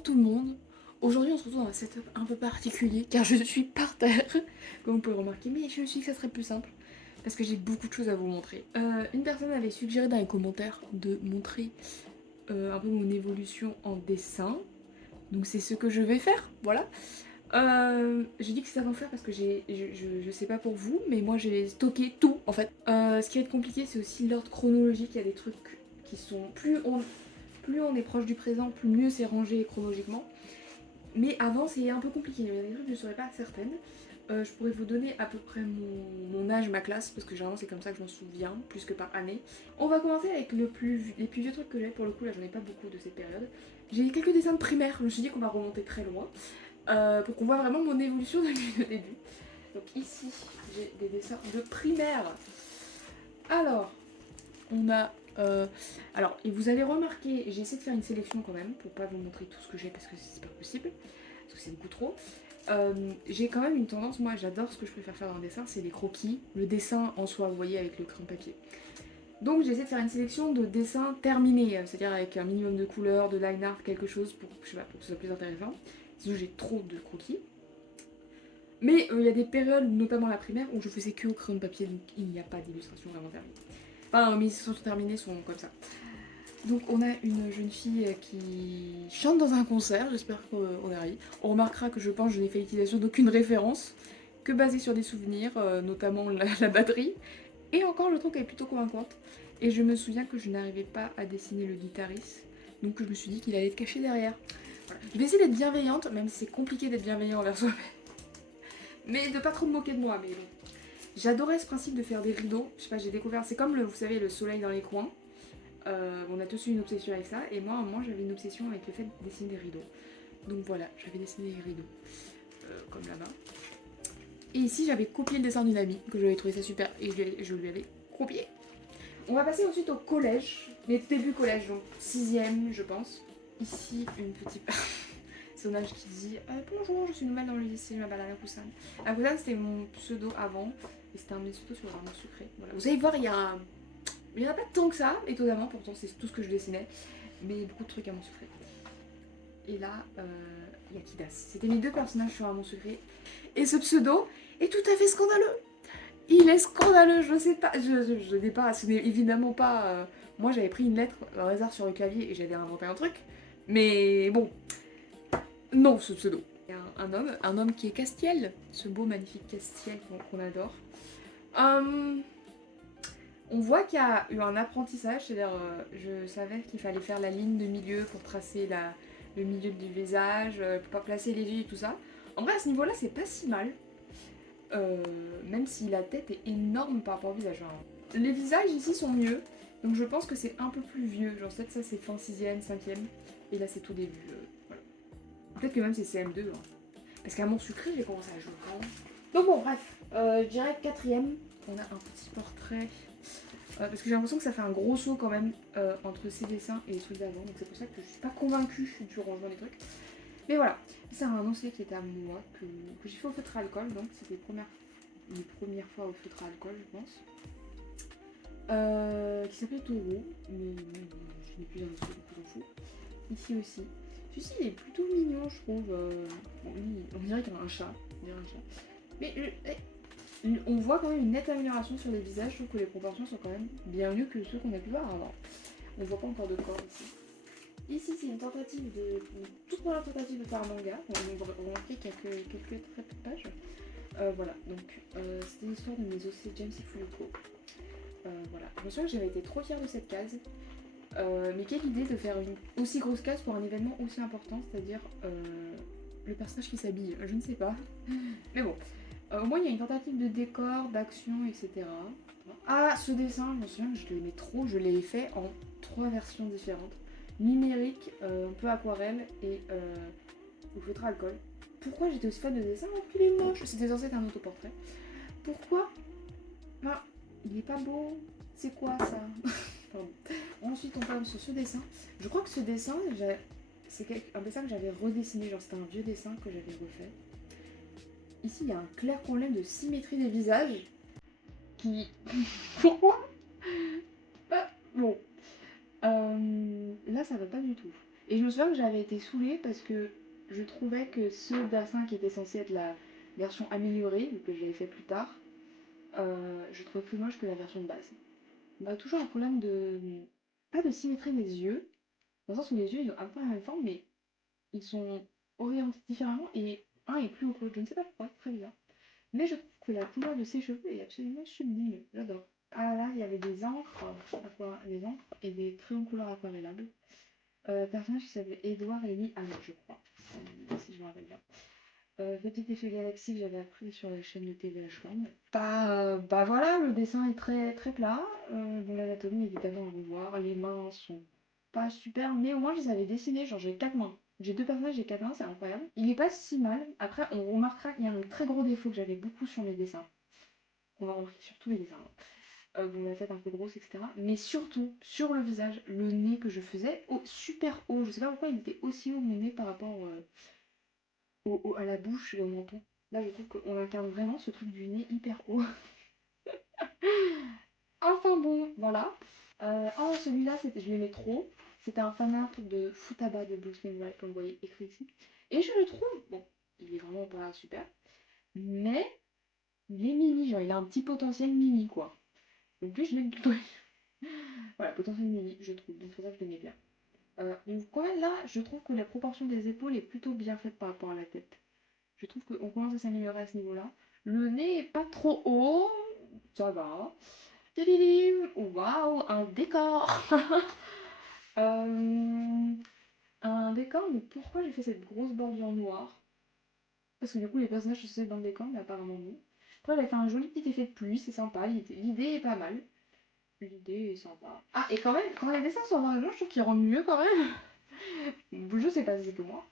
Bonjour tout le monde. Aujourd'hui on se retrouve dans un setup un peu particulier car je suis par terre, comme vous pouvez le remarquer, mais je me suis dit que ça serait plus simple parce que j'ai beaucoup de choses à vous montrer. Une personne avait suggéré dans les commentaires de montrer un peu mon évolution en dessin, donc c'est ce que je vais faire, voilà. J'ai dit que c'était à faire parce que je sais pas pour vous, mais moi j'ai stocké tout en fait. Ce qui va être compliqué c'est aussi l'ordre chronologique, il y a des trucs qui sont plus on est proche du présent, plus mieux c'est rangé chronologiquement. Mais avant, c'est un peu compliqué. Il y a des trucs que je ne serais pas certaine. Je pourrais vous donner à peu près mon âge, ma classe, parce que généralement c'est comme ça que je m'en souviens, plus que par année. On va commencer avec les plus vieux trucs que j'ai. Pour le coup, là, j'en ai pas beaucoup de cette période. J'ai quelques dessins de primaire. Je me suis dit qu'on va remonter très loin. Pour qu'on voit vraiment mon évolution depuis le début. Donc ici, j'ai des dessins de primaire. Alors, on a... alors, et vous allez remarquer, j'ai essayé de faire une sélection quand même, pour pas vous montrer tout ce que j'ai, parce que c'est pas possible, parce que c'est beaucoup trop. J'ai quand même une tendance, moi j'adore ce que je préfère faire dans le dessin, c'est les croquis, le dessin en soi, vous voyez, avec le crayon papier. Donc j'ai essayé de faire une sélection de dessins terminés, c'est-à-dire avec un minimum de couleurs, de line art, quelque chose pour, je sais pas, pour que ce soit plus intéressant. Sinon j'ai trop de croquis. Mais il y a des périodes, notamment la primaire, où je faisais que au crayon de papier, donc il n'y a pas d'illustration vraiment terminée. Enfin, mes illustrations terminées sont comme ça. Donc on a une jeune fille qui chante dans un concert, j'espère qu'on arrive. On remarquera que je pense que je n'ai fait l'utilisation d'aucune référence, que basée sur des souvenirs, notamment la batterie. Et encore, je trouve qu'elle est plutôt convaincante. Et je me souviens que je n'arrivais pas à dessiner le guitariste, donc je me suis dit qu'il allait être caché derrière. Voilà. Je vais essayer d'être bienveillante, même si c'est compliqué d'être bienveillant envers soi-même. Mais de pas trop me moquer de moi, mais bon. J'adorais ce principe de faire des rideaux, je sais pas, j'ai découvert, c'est comme, vous savez, le soleil dans les coins. On a tous eu une obsession avec ça, et moi, à un moment, j'avais une obsession avec le fait de dessiner des rideaux. Donc voilà, j'avais dessiné des rideaux, comme là-bas. Et ici, j'avais copié le dessin d'une amie, que j'avais trouvé ça super, et je lui avais copié. On va passer ensuite au collège, les débuts collège, donc 6ème, je pense. Ici, une petite personnage qui dit bonjour, je suis nouvelle dans le lycée, je m'appelle Anna Poussin. Anna Poussin, c'était mon pseudo avant, et c'était un pseudo sur l'arme secret. Voilà. Vous allez voir, il y en a pas tant que ça, étonnamment, pourtant c'est tout ce que je dessinais, mais beaucoup de trucs à mon secret. Et là, il y a Kidas. C'était mes deux personnages sur Armand Secret. Et ce pseudo est tout à fait scandaleux. Il est scandaleux, je sais pas. Je n'ai pas. Ce n'est évidemment pas. Moi, j'avais pris une lettre au hasard sur le clavier et j'avais inventé un truc. Mais bon, non, ce pseudo. Il y a un homme qui est Castiel, ce beau magnifique Castiel qu'on adore. On voit qu'il y a eu un apprentissage, c'est-à-dire je savais qu'il fallait faire la ligne de milieu pour tracer le milieu du visage, pour pas placer les yeux et tout ça. En vrai, à ce niveau-là, c'est pas si mal. Même si la tête est énorme par rapport au visage. Hein. Les visages ici sont mieux, donc je pense que c'est un peu plus vieux. Genre peut-être ça c'est fin 6ème, 5ème, et là c'est tout début. Voilà. Peut-être que même c'est CM2. Hein. Parce qu'à mon sucré, j'ai commencé à jouer quand. Donc bon, bref, je dirais 4ème, on a un petit portrait. Parce que j'ai l'impression que ça fait un gros saut quand même entre ces dessins et les trucs d'avant, donc c'est pour ça que je suis pas convaincue du rangement des trucs. Mais voilà, c'est un ancien qui est à moi, que j'ai fait au feutre à alcool, donc c'était les premières fois au feutre à alcool, je pense. Qui s'appelle Taureau, mais je n'ai plus un autre, donc j'en fous. Ici aussi. Celui-ci il est plutôt mignon, je trouve. Bon, lui, on dirait qu'il y a un chat. Mais on voit quand même une nette amélioration sur les visages. Je trouve que les proportions sont quand même bien mieux que ceux qu'on a pu voir avant. On voit pas encore de corps ici. Ici, c'est une toute première tentative de faire un manga. On va remarquer qu'il y a quelques très peu de pages. Voilà, donc c'était l'histoire de mes OC James et Fuluko. Voilà, je me souviens que j'avais été trop fière de cette case. Mais quelle idée de faire une aussi grosse case pour un événement aussi important, c'est-à-dire le personnage qui s'habille, je ne sais pas. Mais bon, au moins il y a une tentative de décor, d'action, etc. Ah, ce dessin, je me souviens que je l'aimais trop, je l'ai fait en 3 versions différentes. Numérique, un peu aquarelle et au feutre à alcool. Pourquoi j'étais aussi fan de dessin alors qu'il est moche? C'était censé être un autoportrait. Pourquoi? Ah, il est pas beau. C'est quoi ça? Pardon. Ensuite, on parle sur ce dessin. Je crois que ce dessin, c'est un dessin que j'avais redessiné. Genre, c'était un vieux dessin que j'avais refait. Ici, il y a un clair problème de symétrie des visages. Qui. Pourquoi? Bon. Là, ça va pas du tout. Et je me souviens que j'avais été saoulée parce que je trouvais que ce dessin qui était censé être la version améliorée, vu que je l'avais fait plus tard, je trouvais plus moche que la version de base. Bah, toujours un problème de... pas de symétrie des yeux, dans le sens où les yeux ils ont un peu la même forme, mais ils sont orientés différemment et un est plus haut que l'autre. Je ne sais pas pourquoi, très bizarre. Mais je trouve que la couleur de ses cheveux est absolument sublime. J'adore. Ah là, il y avait des encres, des encres et des crayons couleur aquarellables. Personnage qui s'appelait Edouard Elie Hamel, je crois, si je me rappelle bien. Petit effet galaxie que j'avais appris sur la chaîne de TV H1. Bah voilà, le dessin est très très plat. Bon, l'anatomie évidemment à revoir. Les mains sont pas super, mais au moins je les avais dessinées. Genre j'ai 4 mains. J'ai 2 personnages, j'ai 4 mains, c'est incroyable. Il est pas si mal. Après, on remarquera qu'il y a un très gros défaut que j'avais beaucoup sur mes dessins. On va remarquer sur tous les dessins. Bon, la tête un peu grosse, etc. Mais surtout, sur le visage, le nez que je faisais super haut. Je sais pas pourquoi il était aussi haut mon nez par rapport à la bouche et au menton. Là, je trouve qu'on incarne vraiment ce truc du nez hyper haut. Enfin bon, voilà. Oh, celui-là, je l'aimais trop. C'était un fanart de Futaba de Bruce Wright, comme vous voyez écrit ici. Et je le trouve, bon, il est vraiment pas super, mais il est mimi, genre il a un petit potentiel mimi, quoi. Donc lui, je l'aime plutôt. Voilà, potentiel mimi, je trouve, donc c'est pour ça que je l'aimais bien. Donc quand même, là, je trouve que la proportion des épaules est plutôt bien faite par rapport à la tête. Je trouve qu'on commence à s'améliorer à ce niveau-là. Le nez est pas trop haut, ça va. Tadidim, waouh, un décor. Euh, un décor, mais pourquoi j'ai fait cette grosse bordure noire? Parce que du coup, les personnages se sont dans le décor, mais apparemment non. Après, j'ai fait un joli petit effet de pluie, c'est sympa, l'idée est pas mal. L'idée est sympa. Ah, et quand même, quand les dessins sont en noir et blanc, je trouve qu'ils rendent mieux quand même. Je sais pas si c'est que moi.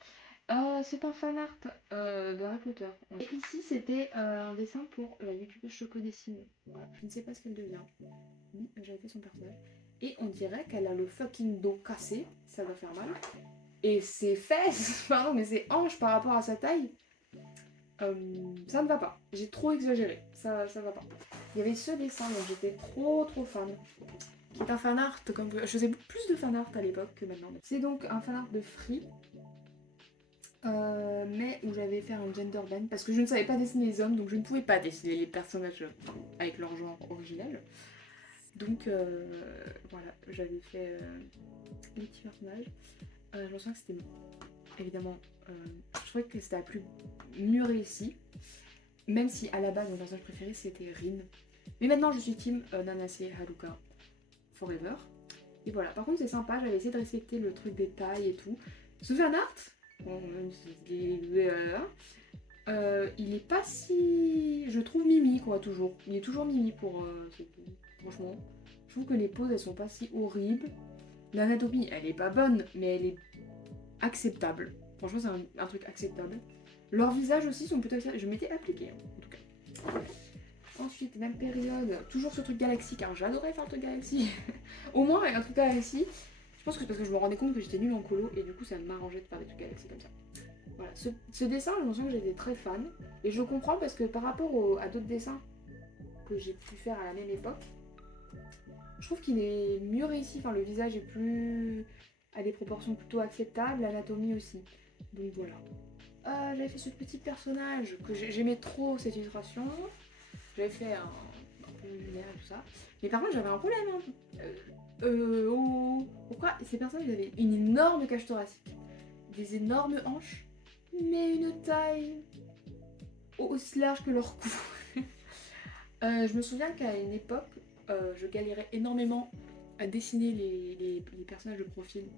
C'est un fan art de Harry Potter. Et ici, c'était un dessin pour la youtubeuse Choco Dessine. Voilà, je ne sais pas ce qu'elle devient. Oui, j'avais fait son personnage. Et on dirait qu'elle a le fucking dos cassé. Ça va faire mal. Et ses fesses, pardon, mais ses hanches par rapport à sa taille, ça ne va pas. J'ai trop exagéré. Ça va pas. Il y avait ce dessin dont j'étais trop fan. Qui est un fan art. Comme... Je faisais plus de fan art à l'époque que maintenant. C'est donc un fan art de Free. Mais où j'avais fait un gender bend parce que je ne savais pas dessiner les hommes, donc je ne pouvais pas dessiner les personnages avec leur genre originel. Donc voilà, j'avais fait les petits personnages. Je me souviens que c'était évidemment, je trouvais que c'était la plus mieux réussi, même si à la base mon personnage préféré c'était Rin. Mais maintenant je suis team Nanase Haruka Forever. Et voilà, par contre c'est sympa, j'avais essayé de respecter le truc des tailles et tout. Ce fan art, bon, il est pas si... Je trouve mimi quoi, toujours. Il est toujours mimi pour... franchement. Je trouve que les poses elles sont pas si horribles. L'anatomie elle est pas bonne, mais elle est acceptable. Franchement c'est un truc acceptable. Leurs visages aussi sont plutôt acceptables. Je m'étais appliquée en tout cas. Ensuite, même période, toujours ce truc Galaxy, car j'adorais faire le truc Galaxy. Au moins un truc Galaxy. Je pense que c'est parce que je me rendais compte que j'étais nulle en colo et du coup ça m'arrangeait de faire des trucs Galaxy comme ça. Voilà, ce dessin, je me souviens que j'étais très fan. Et je comprends parce que par rapport à d'autres dessins que j'ai pu faire à la même époque, je trouve qu'il est mieux réussi. Enfin, le visage est plus... à des proportions plutôt acceptables, l'anatomie aussi. Donc voilà. J'avais fait ce petit personnage que j'aimais trop cette illustration. J'avais fait un peu lunaire et tout ça. Mais par contre, j'avais un problème. Hein. Pourquoi ces personnages avaient une énorme cage thoracique, des énormes hanches, mais une taille aussi large que leur cou. Je me souviens qu'à une époque, je galérais énormément à dessiner les personnages de profil.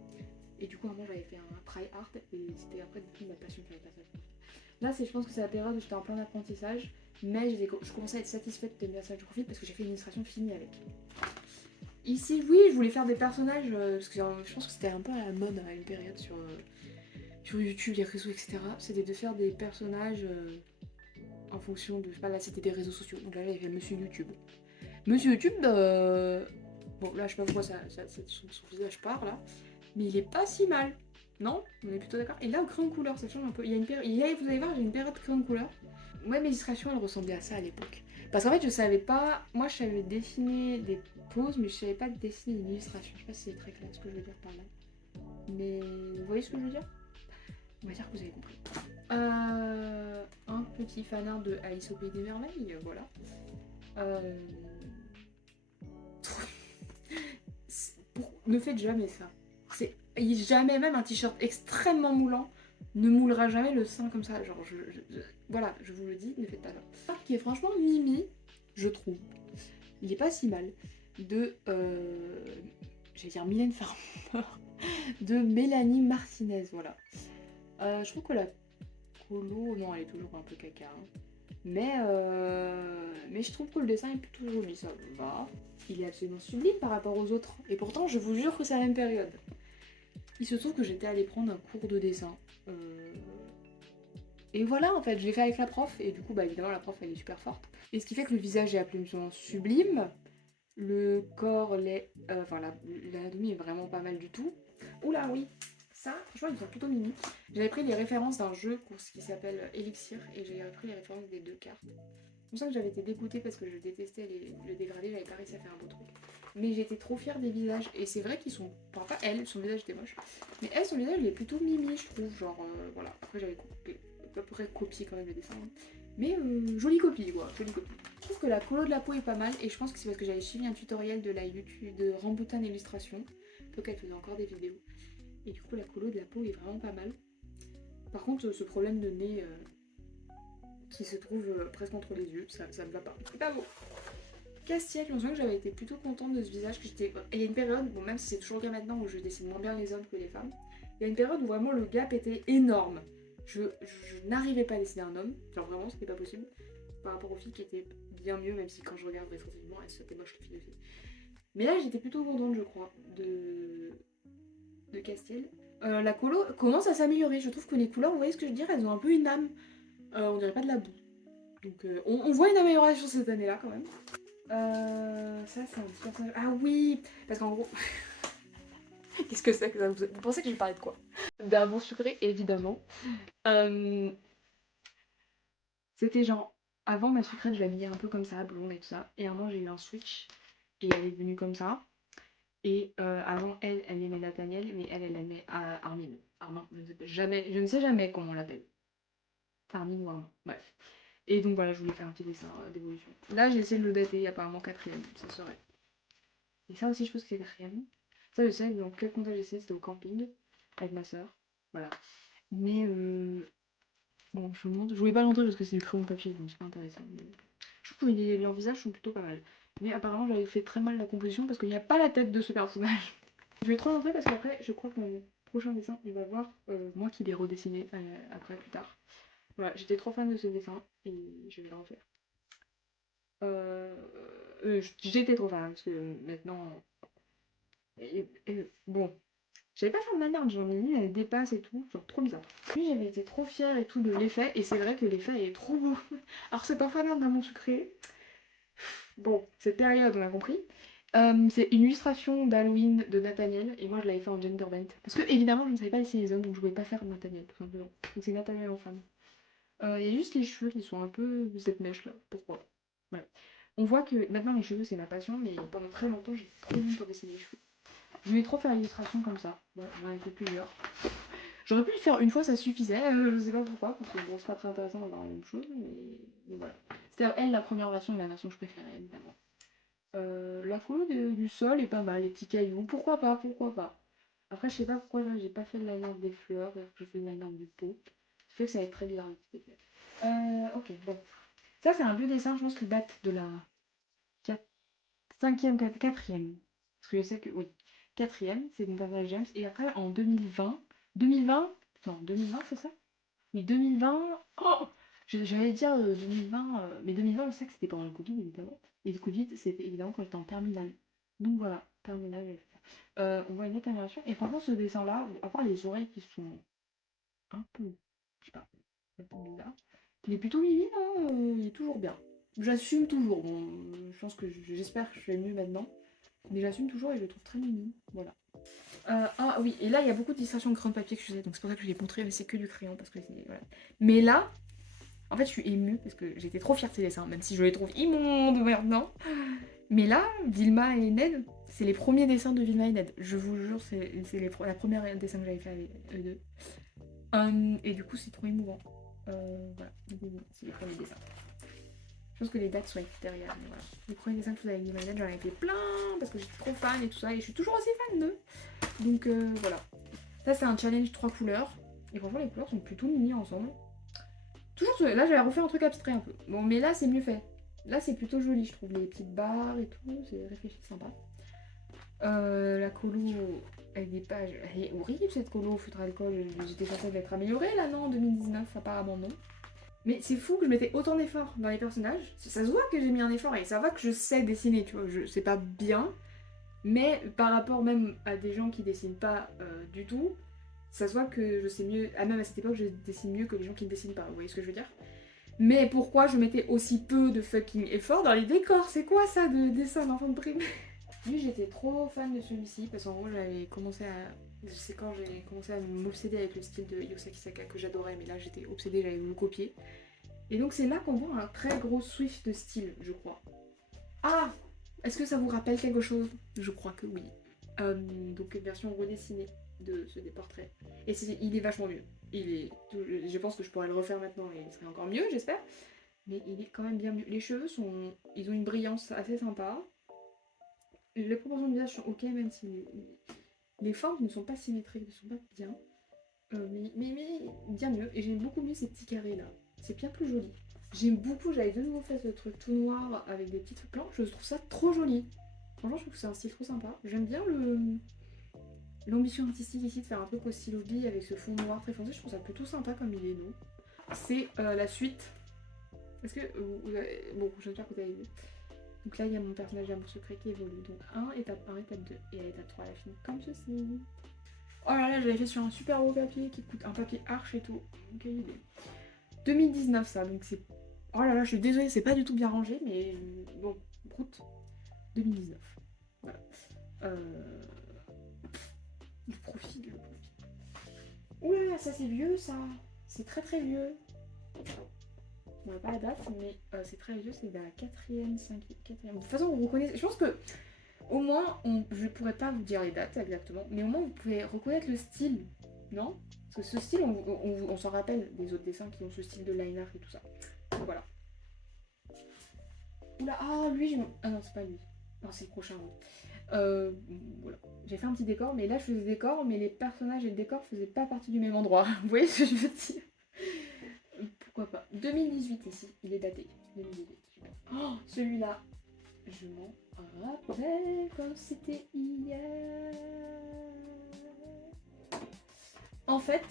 Et du coup, à un moment, j'avais fait un try art et c'était après du coup ma passion pour les personnages de profil. Là, je pense que c'est la période où j'étais en plein apprentissage, mais je commençais à être satisfaite de mes personnages de profil parce que j'ai fait une illustration finie avec. Ici, oui, je voulais faire des personnages parce que je pense que c'était un peu à la mode à une période sur YouTube, les réseaux, etc. C'était de faire des personnages en fonction de, je sais pas, là c'était des réseaux sociaux. Donc là, j'avais fait Monsieur YouTube. Monsieur YouTube, bon là, je sais pas pourquoi son visage part là, mais il est pas si mal. Non, on est plutôt d'accord. Et là, au crayon de couleur, ça change un peu. Il y a une période, vous allez voir, j'ai une période de crayon de couleur. Ouais, mes illustrations, elles ressemblaient à ça à l'époque. Parce qu'en fait, je savais pas. Moi, je savais dessiner des poses, mais je savais pas dessiner une illustration. Je sais pas si c'est très clair ce que je veux dire par là. Mais vous voyez ce que je veux dire? On va dire que vous avez compris. Un petit fanart de Alice au Pays des Merveilles, voilà. Ne faites jamais ça. C'est jamais, même un t-shirt extrêmement moulant ne moulera jamais le sein comme ça. Genre, voilà, je vous le dis, ne faites pas ça. Qui est franchement mimi, je trouve. Il est pas si mal. De, j'allais dire Mylène Farmer, de Mélanie Martinez, voilà. Je trouve que la colo, non, elle est toujours un peu caca. Hein. Mais je trouve que le dessin est plutôt joli, ça va. Il est absolument sublime par rapport aux autres. Et pourtant, je vous jure que c'est la même période. Il se trouve que j'étais allée prendre un cours de dessin. Et voilà, en fait, je l'ai fait avec la prof. Et du coup, bah évidemment, la prof, elle est super forte. Et ce qui fait que le visage est absolument sublime. Le corps, l'anatomie est vraiment pas mal du tout. Oula, oui. Ça, franchement, ils sont plutôt mimi. J'avais pris les références d'un jeu qui s'appelle Elixir et j'ai pris les références des 2 cartes. C'est pour ça que j'avais été dégoûtée parce que je détestais le dégradé, j'avais pas réussi à faire un beau truc. Mais j'étais trop fière des visages et c'est vrai qu'ils sont. Enfin, pas elle, son visage était moche. Mais elle, son visage, il est plutôt mimi, je trouve. Genre, voilà. Après, j'avais à peu près copié quand même le dessin. Hein. Mais jolie copie, quoi. Jolie copie. Je trouve que la colo de la peau est pas mal et je pense que c'est parce que j'avais suivi un tutoriel de la YouTube de Rambutan Illustration. Donc elle faisait encore des vidéos. Et du coup, la colo de la peau est vraiment pas mal. Par contre, ce problème de nez qui se trouve presque entre les yeux, ça me va pas. C'est pas beau. Castiel, je me souviens que j'avais été plutôt contente de ce visage. Et il y a une période, bon, même si c'est toujours le cas maintenant, où je dessine moins bien les hommes que les femmes, il y a une période où vraiment le gap était énorme. Je n'arrivais pas à dessiner un homme, genre vraiment, c'était pas possible. Par rapport aux filles qui étaient bien mieux, même si quand je regarde rétrospectivement, elles étaient moches les filles aussi. Mais là, j'étais plutôt contente, je crois, de Castiel. La colo commence à s'améliorer. Je trouve que les couleurs, vous voyez ce que je veux dire, elles ont un peu une âme. On dirait pas de la boue. Donc on voit une amélioration cette année-là quand même. Ça c'est un petit personnage. Ah oui, parce qu'en gros... Qu'est-ce que c'est que ça vous pensez que je vais parler de quoi? D'un bon sucré, évidemment. C'était genre... Avant ma sucrète, je l'habillais un peu comme ça, blonde et tout ça. Et à un moment, j'ai eu un switch. Et elle est devenue comme ça. Et avant, elle aimait Nathaniel, mais elle aimait Armin. Armin, je ne sais jamais comment on l'appelle. Armin ou Armin, bref. Et donc voilà, je voulais faire un petit dessin d'évolution. Là, j'ai essayé de le dater, apparemment quatrième, ça serait. Et ça aussi, je pense que c'est quatrième. Ça, je sais, dans quel contexte j'ai essayé, c'était au camping, avec ma soeur. Voilà. Mais bon, je vous montre. Je voulais pas l'entrer parce que c'est du crayon papier, donc c'est pas intéressant. Mais... je trouve que leurs visages sont plutôt pas mal. Mais apparemment, j'avais fait très mal la composition parce qu'il n'y a pas la tête de ce personnage. Je vais trop l'entrer parce qu'après, je crois que mon prochain dessin, il va voir moi qui l'ai redessiné après, plus tard. Voilà, j'étais trop fan de ce dessin et je vais le refaire. J'étais trop fan parce que maintenant. Bon, j'avais pas fait de manière de j'en ai mis, elle dépasse et tout, genre trop bizarre. Puis j'avais été trop fière et tout de l'effet, et c'est vrai que l'effet est trop beau. Alors c'est parfois l'un d'un mon sucré. Bon, cette période, on a compris. C'est une illustration d'Halloween de Nathaniel, et moi je l'avais fait en gender bent. Parce que évidemment je ne savais pas dessiner les hommes, donc je pouvais pas faire Nathaniel, tout simplement. Donc c'est Nathaniel en femme. Il y a juste les cheveux qui sont un peu cette mèche là. Pourquoi? Voilà. On voit que maintenant les cheveux c'est ma passion, mais pendant très longtemps j'ai trop voulu pour dessiner les cheveux. Je voulais trop faire l'illustration comme ça. Bon, j'en ai fait plusieurs. J'aurais pu le faire une fois, ça suffisait. Je sais pas pourquoi, parce que bon, c'est pas très intéressant d'avoir la même chose, mais voilà. C'était elle la première version et la version que je préférais évidemment. La couleur du sol est pas mal, les petits cailloux. Pourquoi pas, pourquoi pas. Après, je sais pas pourquoi j'ai pas fait le line des fleurs, je fais le line du pot. Ça fait que ça va être très bizarre. Ok, bon. Ça, c'est un vieux dessin, je pense qu'il date de la 5e, 4e. Parce que je sais que, oui, 4e, c'est une Tata James. Et après, en 2020, non, 2020, c'est ça? Oui, 2020, oh j'allais dire 2020, mais 2020, je sais que c'était pendant le Covid, évidemment. Et le Covid, c'était évidemment quand j'étais en terminale. Donc voilà, terminale. On voit une autre amélioration. Et franchement, ce dessin-là, à part les oreilles qui sont un peu, je sais pas, un peu bizarres, il est plutôt mimi, hein, il est toujours bien. J'assume toujours. Bon, je pense que j'espère que je fais mieux maintenant. Mais j'assume toujours et je le trouve très mignon. Voilà. Ah oui, et là il y a beaucoup de distractions de crayon de papier que je faisais, donc c'est pour ça que je l'ai montré, mais c'est que du crayon parce que c'est. Voilà. Mais là, en fait, je suis émue parce que j'étais trop fière de ces dessins, même si je les trouve immondes maintenant. Mais là, Vilma et Ned, C'est les premiers dessins de Vilma et Ned. Je vous jure, c'est la première dessin que j'avais fait avec eux deux. Et du coup, c'est trop émouvant. Voilà, c'est les premiers dessins. Je pense que les dates sont écrites derrière. Mais voilà. Les premiers dessins que je faisais avec Vilma et Ned, j'en avais fait plein parce que j'étais trop fan et tout ça. Et je suis toujours aussi fan d'eux. Donc voilà. Ça, c'est un challenge 3 couleurs. Et franchement, les couleurs sont plutôt mimi ensemble. Toujours, là, j'avais refait un truc abstrait un peu. Bon, mais là, c'est mieux fait. Là, c'est plutôt joli, je trouve. Les petites barres et tout, c'est réfléchi, sympa. La colo avec des pages. Elle est horrible cette colo au feutre alcool. J'étais censée être améliorée là, non, en 2019, apparemment non. Mais c'est fou que je mettais autant d'efforts dans les personnages. Ça se voit que j'ai mis un effort et ça va que je sais dessiner, tu vois. C'est pas bien, mais par rapport même à des gens qui dessinent pas du tout, ça se voit que je sais mieux. Ah, même à cette époque, je dessine mieux que les gens qui ne dessinent pas. Vous voyez ce que je veux dire? Mais pourquoi je mettais aussi peu de fucking effort dans les décors? C'est quoi ça de dessin d'enfant de primaire? Lui, j'étais trop fan de celui-ci parce qu'en gros, j'avais commencé à. C'est quand j'ai commencé à m'obséder avec le style de Yosaki Saka que j'adorais, mais là j'étais obsédée, j'allais le copier. Et donc, c'est là qu'on voit un très gros switch de style, je crois. Ah! Est-ce que ça vous rappelle quelque chose? Je crois que oui. Donc, une version redessinée de ce des portraits. Et il est vachement mieux. Je pense que je pourrais le refaire maintenant et il serait encore mieux, j'espère. Mais il est quand même bien mieux. Les cheveux ils ont une brillance assez sympa. Les proportions de visage sont ok, même si les formes ne sont pas symétriques, ne sont pas bien. Mais bien mieux. Et j'aime beaucoup mieux ces petits carrés là. C'est bien plus joli. J'aime beaucoup, j'avais de nouveau fait ce truc tout noir avec des petites planches. Je trouve ça trop joli. Franchement, je trouve que c'est un style trop sympa. J'aime bien l'ambition artistique ici de faire un truc au stylo bille avec ce fond noir très foncé. Je trouve ça plutôt sympa comme il est, non? C'est la suite. Est-ce que bon, j'espère que vous avez vu. Donc là, il y a mon personnage d'amour secret qui évolue. Donc 1, étape 1, étape 2. Et à l'étape 3, elle finit comme ceci. Oh là là, je l'avais fait sur un super gros papier qui coûte un papier arche et tout. Quelle idée. 2019 ça, donc c'est... Oh là là, je suis désolée, c'est pas du tout bien rangé, mais bon, route. 2019. Voilà. Le profil. Oula, ça c'est vieux ça. C'est très très vieux. On n'a pas la date, mais c'est très vieux, c'est la 4e, 5e. De toute façon, vous reconnaissez. Je pense que au moins, je pourrais pas vous dire les dates exactement, mais au moins vous pouvez reconnaître le style, non? Parce que ce style, on s'en rappelle des autres dessins qui ont ce style de line art et tout ça. Donc voilà. Oula, ah lui, ah non, c'est pas lui. Non, c'est le prochain. Voilà. J'ai fait un petit décor, mais là je faisais des décors, mais les personnages et le décor faisaient pas partie du même endroit. Vous voyez ce que je veux dire? Pourquoi pas. 2018 ici, il est daté. 2018. Oh, celui-là, je m'en rappelle comme c'était hier. En fait,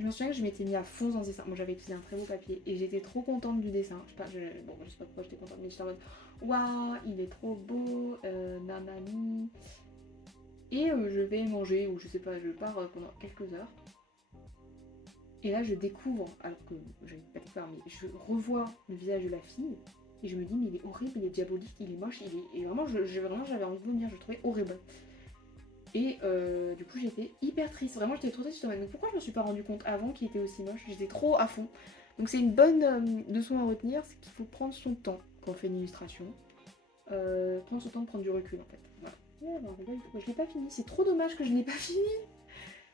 je me souviens que je m'étais mis à fond dans ce dessin. Moi, j'avais utilisé un très beau papier et j'étais trop contente du dessin. Je sais pas, je sais pas pourquoi j'étais contente, mais j'étais en mode waouh, il est trop beau, nanani. Et je vais manger, ou je sais pas, je pars pendant quelques heures. Et là, je découvre, alors que j'avais pas découvert, mais je revois le visage de la fille. Et je me dis, mais il est horrible, il est diabolique, il est moche, Et vraiment, j'avais envie de vomir, je le trouvais horrible. Et du coup, j'étais hyper triste. Vraiment, j'étais trop triste. Je me disais, pourquoi je me suis pas rendu compte avant qu'il était aussi moche? J'étais trop à fond. Donc, c'est une bonne leçon à retenir, c'est qu'il faut prendre son temps quand on fait une illustration. Prendre son temps de prendre du recul, en fait. Voilà. Ouais, non, je l'ai pas fini. C'est trop dommage que je l'ai pas fini.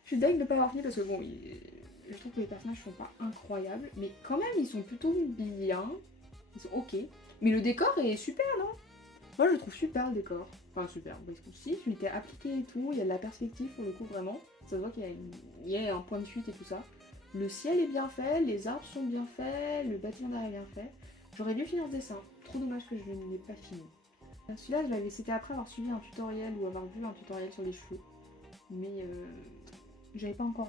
Je suis dingue de pas avoir fini parce que bon, je trouve que les personnages sont pas incroyables, mais quand même, ils sont plutôt bien. Ils sont ok. Mais le décor est super, non? Moi, je le trouve super le décor. Enfin, super. Si, il était appliqué et tout. Il y a de la perspective pour le coup, vraiment. Ça se voit qu'il y a un point de chute et tout ça. Le ciel est bien fait, les arbres sont bien faits, le bâtiment derrière est bien fait. J'aurais dû finir ce dessin. Trop dommage que je ne l'ai pas fini. Celui-là, c'était après avoir suivi un tutoriel ou avoir vu un tutoriel sur les cheveux. Mais j'avais pas encore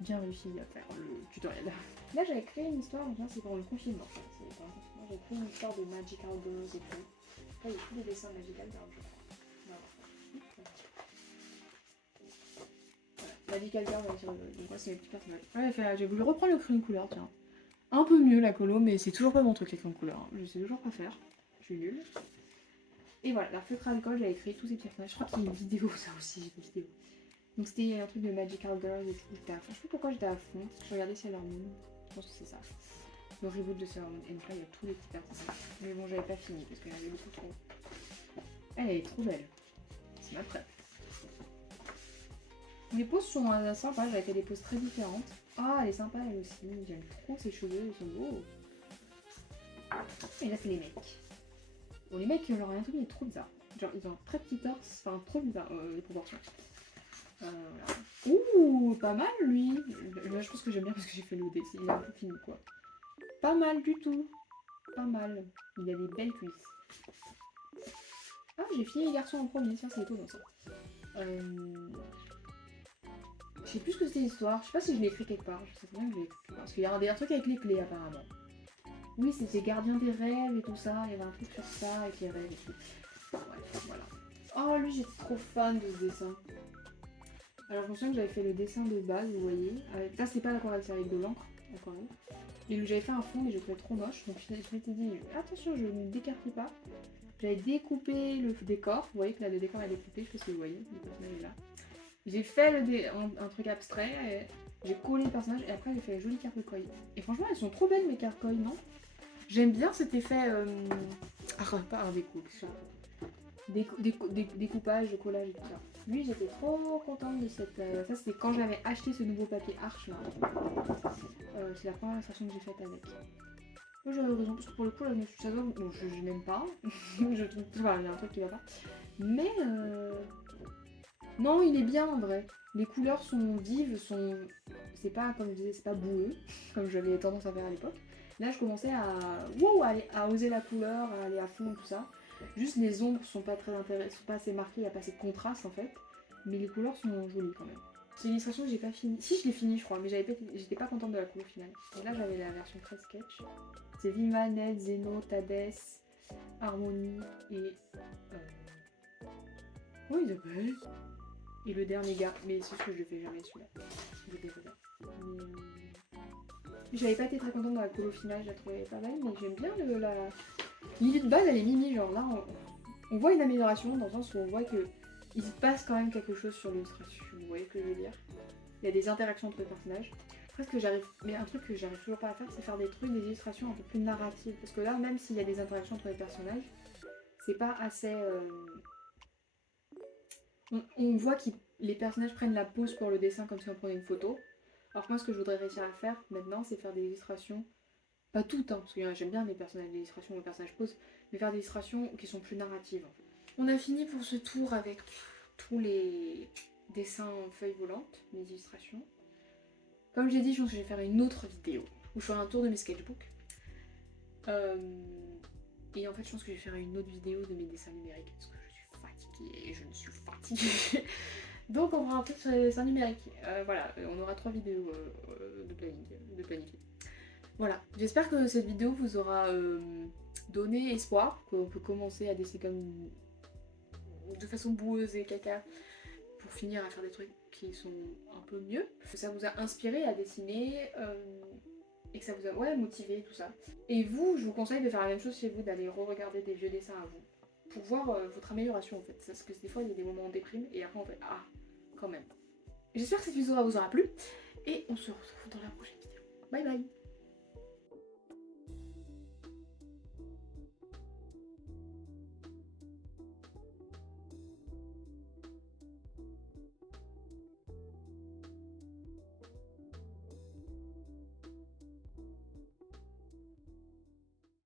bien réussi à faire le tutoriel. Là, j'avais créé une histoire, c'est pour le confinement. J'ai créé une histoire de Magical Girls et tout. Là, il y a tous les dessins de Magical Girls, je crois. Voilà. Magical Girls, donc moi, c'est mes petits personnages. Ouais, j'ai voulu reprendre le crayon de couleur, tiens. Un peu mieux la colo, mais c'est toujours pas mon truc les crayons de couleur. Hein. Je sais toujours pas faire. Je suis nulle. Et voilà, la feutre à alcool, j'avais créé tous ces personnages. Je crois qu'il y a une vidéo, ça aussi, j'ai une vidéo. Donc c'était un truc de Magical Girls et tout. Je sais pas pourquoi j'étais à fond. Je regardais Sailor Moon. Je pense que c'est ça. Le reboot de Sailor Moon. Et donc là, il y a tous les petits personnages. Mais bon, j'avais pas fini parce qu'elle avait beaucoup trop. Elle est trop belle. c'est ma prep. Les poses sont sympas, j'avais fait des poses très différentes. Ah, elle est sympa elle aussi, j'aime trop ses cheveux, ils sont beaux. Et là c'est les mecs. Bon les mecs, leur anatomie est trop bizarre. Genre ils ont un très petit torse, enfin trop bizarre les proportions. Voilà. Ouh, pas mal lui. Là je pense que j'aime bien parce que j'ai fait le dessin, il est un peu fini quoi. Pas mal du tout. Pas mal. Il a des belles cuisses. Ah, j'ai fini les garçons en premier, ça c'est étonnant ça. Je sais plus ce que c'était l'histoire, je sais pas si je l'ai écrit quelque part, je sais pas bien que je l'ai écrit quelque part. Parce qu'il y a un truc avec les clés apparemment. Oui, c'était gardien des rêves et tout ça, il y avait un truc sur ça avec les rêves et tout. Ouais, voilà. Oh, lui j'étais trop fan de ce dessin. Alors je me souviens que j'avais fait le dessin de base, vous voyez. Ça c'est pas l'aquarelle, c'est avec de l'encre, aquarelle. Et j'avais fait un fond et je trouvais trop moche, donc je m'étais dit attention, je ne décarpille pas. J'avais découpé le décor, vous voyez que là le décor est découpé, je sais pas si vous voyez, le personnage est là. J'ai fait un truc abstrait, j'ai collé le personnage et après j'ai fait les jolies cartes de coille. Et franchement elles sont trop belles mes cartes coille, non? J'aime bien cet effet... pas un découpage, de collage et tout ça. Lui j'étais trop contente de cette... ça c'était quand j'avais acheté ce nouveau papier Arch là. C'est la première illustration que j'ai faite avec. Moi j'avais raison parce que pour le coup là je me suis bon, je n'aime pas. Je trouve... Enfin il y a un truc qui va pas. Mais non il est bien en vrai. Les couleurs sont vives, c'est pas comme je disais, c'est pas boueux, comme j'avais tendance à faire à l'époque. Là je commençais à oser la couleur, à aller à fond et tout ça. Juste les ombres sont pas très intéressantes, sont pas assez marquées, il n'y a pas assez de contraste en fait. Mais les couleurs sont jolies quand même. C'est une illustration que j'ai pas fini. Si je l'ai fini je crois, mais j'étais pas contente de la couleur finale. Et là j'avais la version très sketch. C'est Vimanet, Zeno, Tades, Harmonie et... Comment il s'appelle? Et le dernier gars, mais c'est ce que je fais jamais celui-là. Je le défais pas. J'avais pas été très contente dans la colo finale, je la trouvais pas mal, mais j'aime bien l'idée de base, elle est mimi, genre là on voit une amélioration dans le sens où on voit que il se passe quand même quelque chose sur l'illustration, vous voyez ce que je veux dire? Il y a des interactions entre les personnages. Après, mais un truc que j'arrive toujours pas à faire, c'est faire des trucs, des illustrations un peu plus narratives. Parce que là, même s'il y a des interactions entre les personnages, c'est pas assez... On voit que les personnages prennent la pose pour le dessin comme si on prenait une photo. Alors que moi, ce que je voudrais réussir à faire maintenant, c'est faire des illustrations, pas toutes, hein, parce que j'aime bien les personnages d'illustration, les personnages pose, mais faire des illustrations qui sont plus narratives. En fait. On a fini pour ce tour avec tous les dessins en feuilles volantes, mes illustrations. Comme j'ai dit, je pense que je vais faire une autre vidéo où je ferai un tour de mes sketchbooks. Et en fait, je pense que je vais faire une autre vidéo de mes dessins numériques parce que je suis fatiguée, je ne suis fatiguée. Donc on fera un truc sur les dessins numériques. Voilà, on aura 3 vidéos de planifier. Voilà, j'espère que cette vidéo vous aura donné espoir, qu'on peut commencer à dessiner comme de façon boueuse et caca pour finir à faire des trucs qui sont un peu mieux. Que ça vous a inspiré à dessiner et que ça vous a motivé tout ça. Et vous, je vous conseille de faire la même chose chez vous, d'aller re-regarder des vieux dessins à vous pour voir votre amélioration en fait. Parce que des fois il y a des moments où on déprime et après on fait ah quand même. J'espère que cette vidéo vous aura plu et on se retrouve dans la prochaine vidéo. Bye bye.